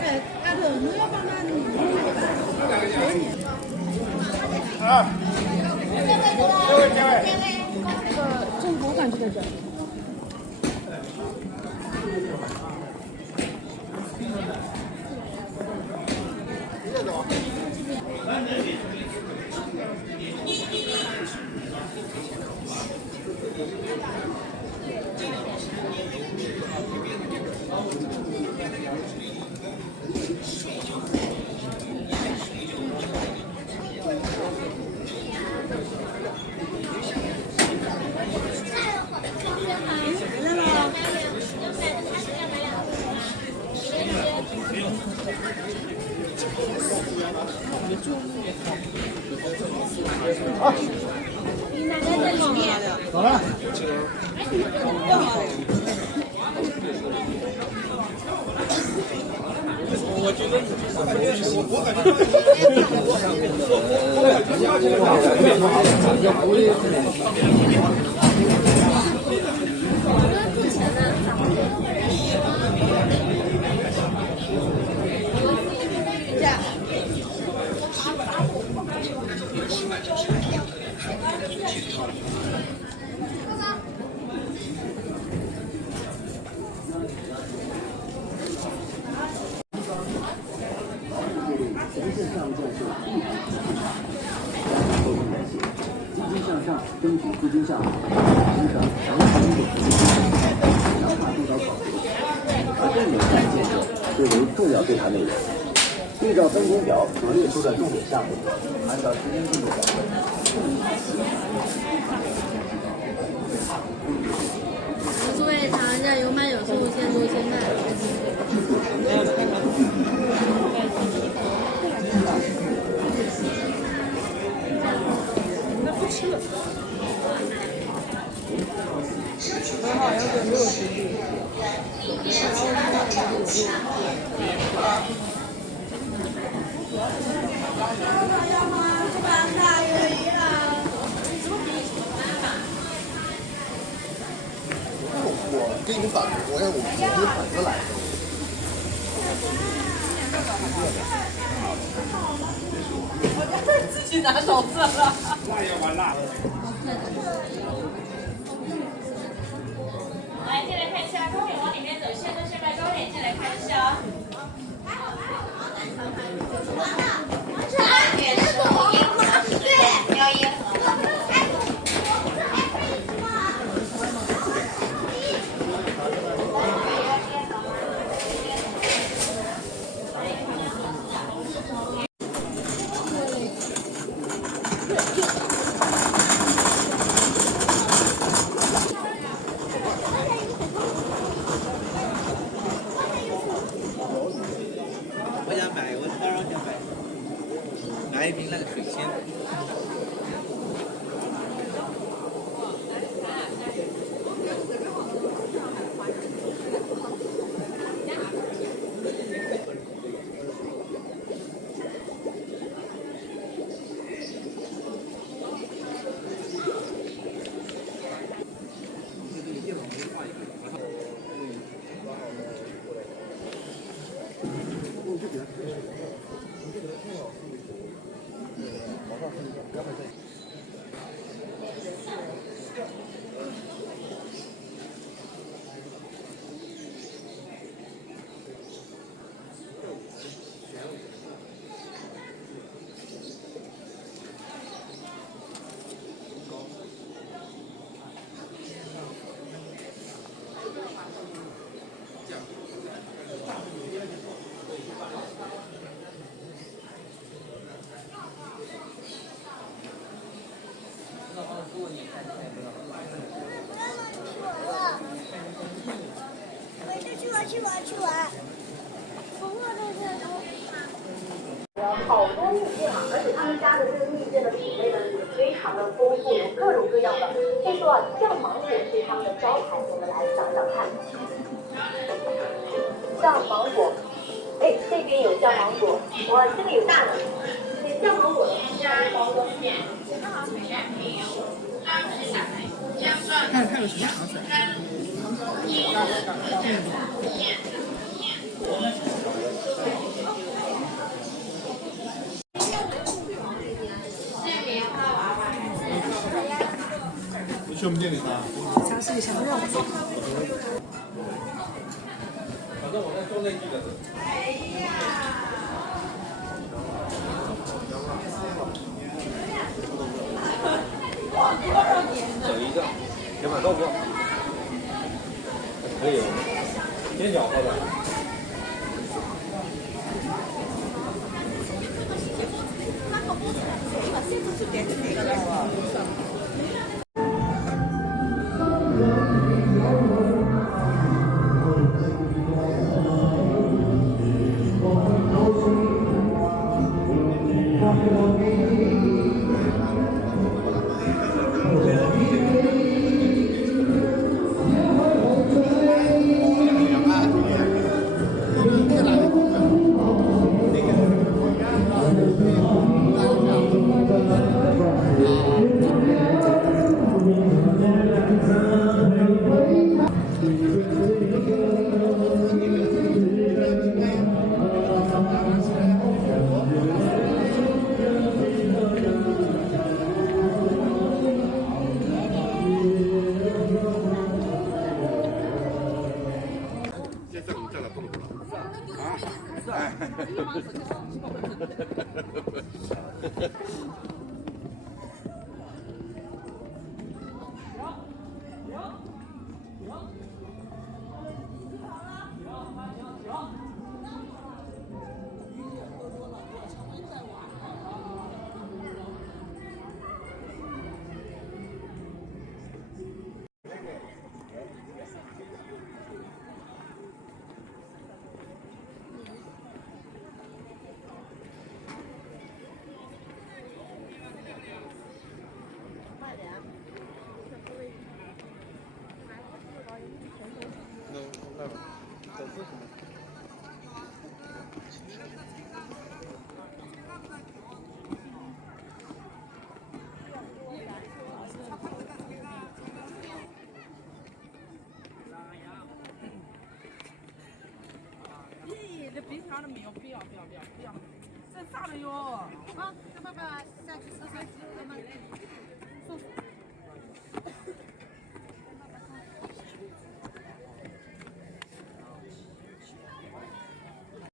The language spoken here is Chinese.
哎，阿头，你要帮他啊，这位，中国感觉在这儿。你奶奶在里面。走了。我觉得争取资金上，形成强强有力，强化督导考核，可证有效建设最为重要对谈内容。依照分工表所列出的重点项目，按照时间进度表。无所谓，厂家有买有送，现做现卖。那不吃了。很好，要给没有实力。我给你反，我用本子来。自己拿手字了。那也完了。来，进来看一下，糕点往里面走，现做现卖糕点，进来看一下。点是对，要一盒。我想买，我当然想买一瓶那个水仙。去玩。好多蜜饯啊，而且他们家的这个蜜饯的品类呢也非常的丰富，有各种各样的。听说啊，酱芒果是他们的招牌，我们来想想看。酱芒果，哎，这边有酱芒果，哇，这个有大的。这酱芒果的包装面，看有什么好吃？你去我们店里拿。尝试一下肉。反正我在做那几个。整一个铁板豆腐，可以，煎饺好吧？这冰箱的没有，不要，这啥的哟？啊，那爸爸下去吃饭，